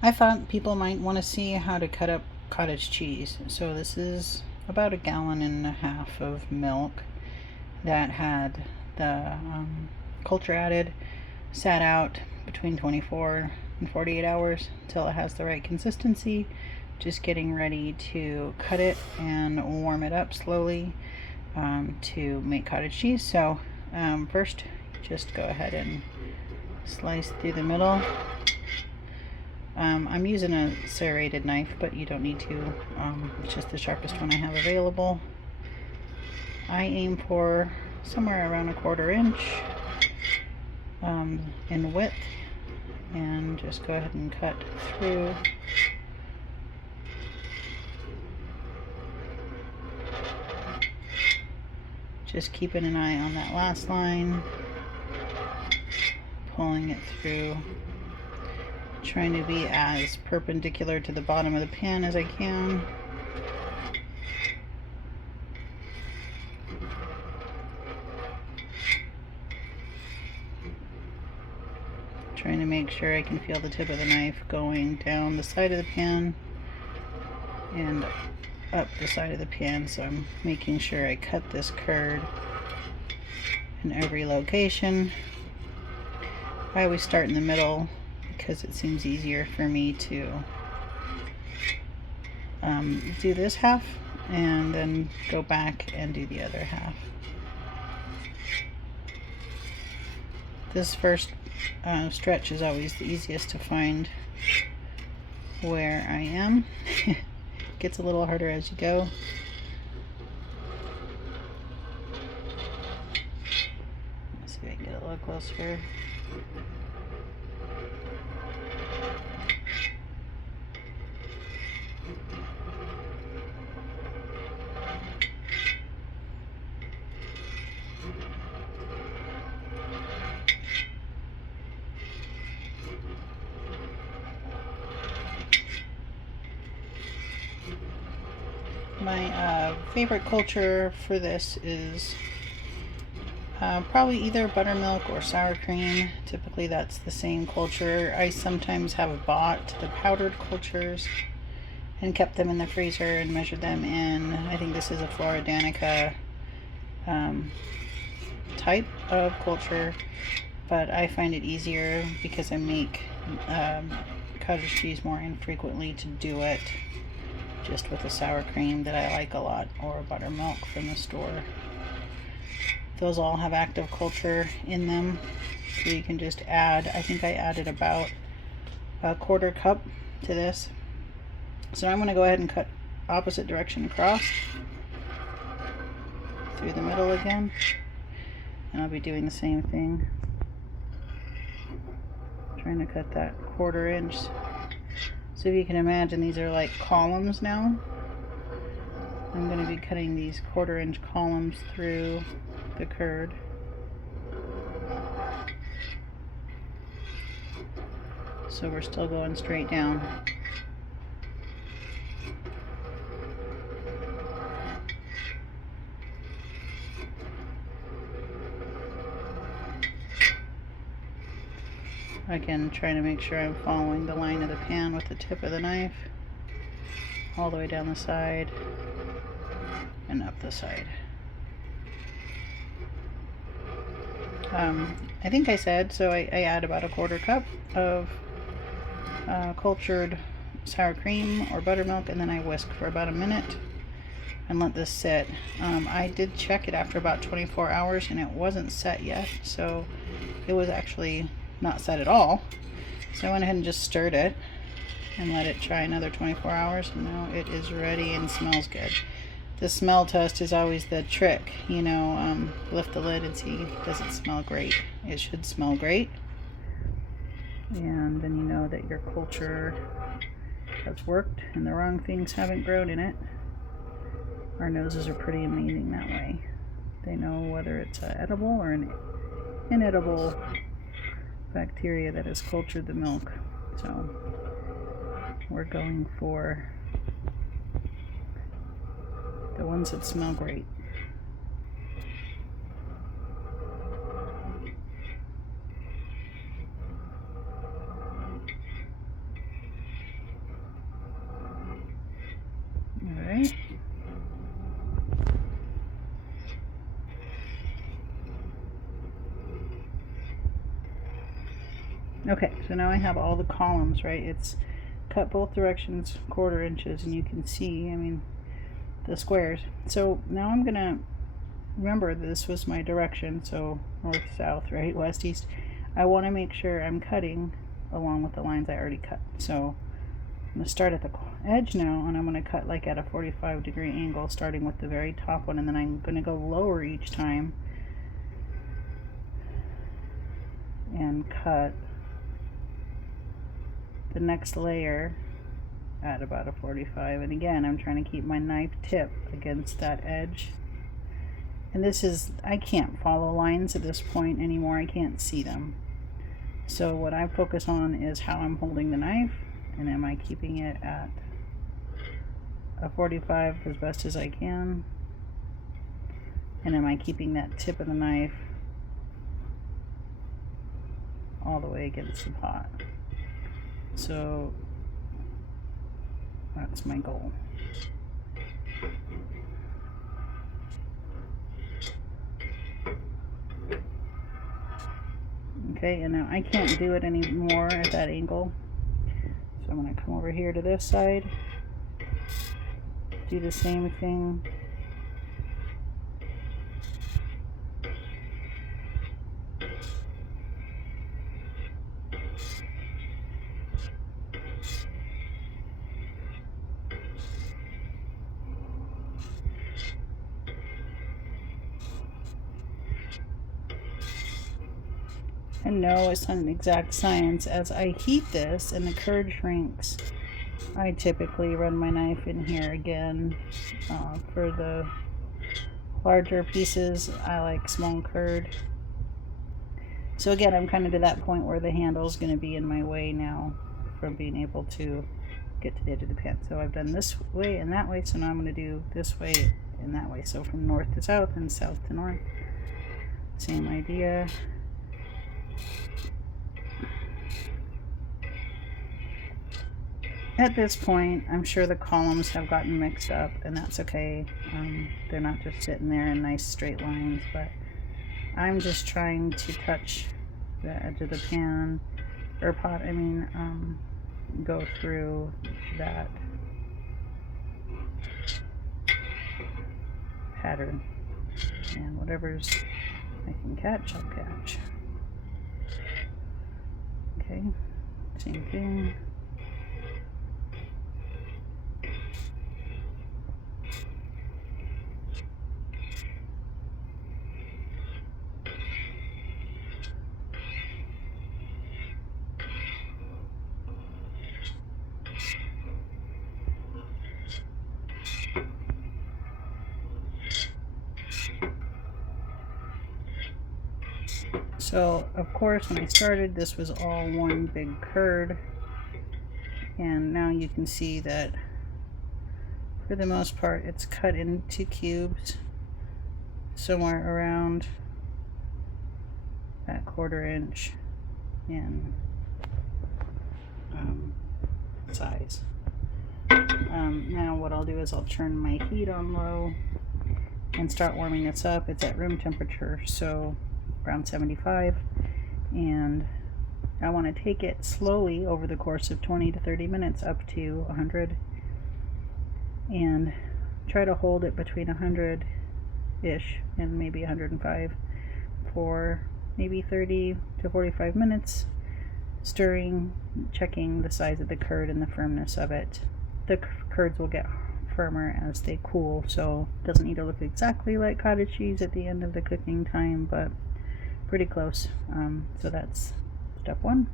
I thought people might want to see how to cut up cottage cheese. So this is about 1.5 gallons of milk that had the culture added, sat out between 24 and 48 hours until it has the right consistency. Just getting ready to cut it and warm it up slowly to make cottage cheese. So first, just go ahead and slice through the middle. I'm using a serrated knife, but you don't need to. It's just the sharpest one I have available. I aim for somewhere around 1/4 inch in width, and just go ahead and cut through. Just keeping an eye on that last line, pulling it through, trying to be as perpendicular to the bottom of the pan as I can. Trying to make sure I can feel the tip of the knife going down the side of the pan and up the side of the pan, so I'm making sure I cut this curd in every location. I always start in the middle because it seems easier for me to do this half and then go back and do the other half. This first stretch is always the easiest to find where I am. Gets a little harder as you go. Let's see if I can get a little closer. My favorite culture for this is probably either buttermilk or sour cream. Typically that's the same culture. I sometimes have bought the powdered cultures and kept them in the freezer and measured them in. I think this is a Flora Danica type of culture, but I find it easier because I make cottage cheese more infrequently to do it just with the sour cream that I like a lot, or buttermilk from the store. Those all have active culture in them, so you can just add, I think I added about 1/4 cup to this. So I'm going to go ahead and cut opposite direction across through the middle again, and I'll be doing the same thing, trying to cut that 1/4 inch. So if you can imagine, these are like columns now. I'm going to be cutting these 1/4 inch columns through the curd. So we're still going straight down. Again, trying to make sure I'm following the line of the pan with the tip of the knife, all the way down the side and up the side. I think I said, so I add about 1/4 cup of cultured sour cream or buttermilk, and then I whisk for about a minute and let this sit. I did check it after about 24 hours and it wasn't set yet, so it was actually not set at all. So I went ahead and just stirred it and let it try another 24 hours, and now it is ready and smells good. The smell test is always the trick, you know. Lift the lid and see, does it smell great? It should smell great, and then you know that your culture has worked and the wrong things haven't grown in it. Our noses are pretty amazing that way. They know whether it's an edible or an inedible bacteria that has cultured the milk. So we're going for the ones that smell great. Okay, so now I have all the columns, right? It's cut both directions 1/4 inches, and you can see, I mean, the squares. So now I'm gonna remember this was my direction, so north, south, right, west, east. I want to make sure I'm cutting along with the lines I already cut. So I'm going to start at the edge now, and I'm going to cut like at a 45-degree angle, starting with the very top one, and then I'm going to go lower each time and cut the next layer at about a 45. And again, I'm trying to keep my knife tip against that edge. And this is, I can't follow lines at this point anymore. I can't see them. So what I focus on is how I'm holding the knife, and am I keeping it at a 45 as best as I can, and am I keeping that tip of the knife all the way against the pot. So that's my goal. Okay, and now I can't do it anymore at that angle, so I'm going to come over here to this side, do the same thing. And no, it's not an exact science. As I heat this and the curd shrinks, I typically run my knife in here again. For the larger pieces, I like small curd. So again, I'm kind of to that point where the handle is going to be in my way now from being able to get to the edge of the pan. So I've done this way and that way, so now I'm going to do this way and that way. So from north to south and south to north. Same idea. At this point, I'm sure the columns have gotten mixed up, and that's okay. They're not just sitting there in nice straight lines, but I'm just trying to touch the edge of the pan, or pot, I mean, go through that pattern. And whatever's I can catch, I'll catch. Okay, same thing. So, of course, when I started, this was all one big curd, and now you can see that for the most part it's cut into cubes somewhere around that 1/4 inch in size. Now what I'll do is I'll turn my heat on low and start warming this up. It's at room temperature, so around 75, and I want to take it slowly over the course of 20 to 30 minutes up to 100, and try to hold it between 100-ish and maybe 105 for maybe 30 to 45 minutes, stirring, checking the size of the curd and the firmness of it. The curds will get firmer as they cool, so it doesn't need to look exactly like cottage cheese at the end of the cooking time, but pretty close. So that's step 1.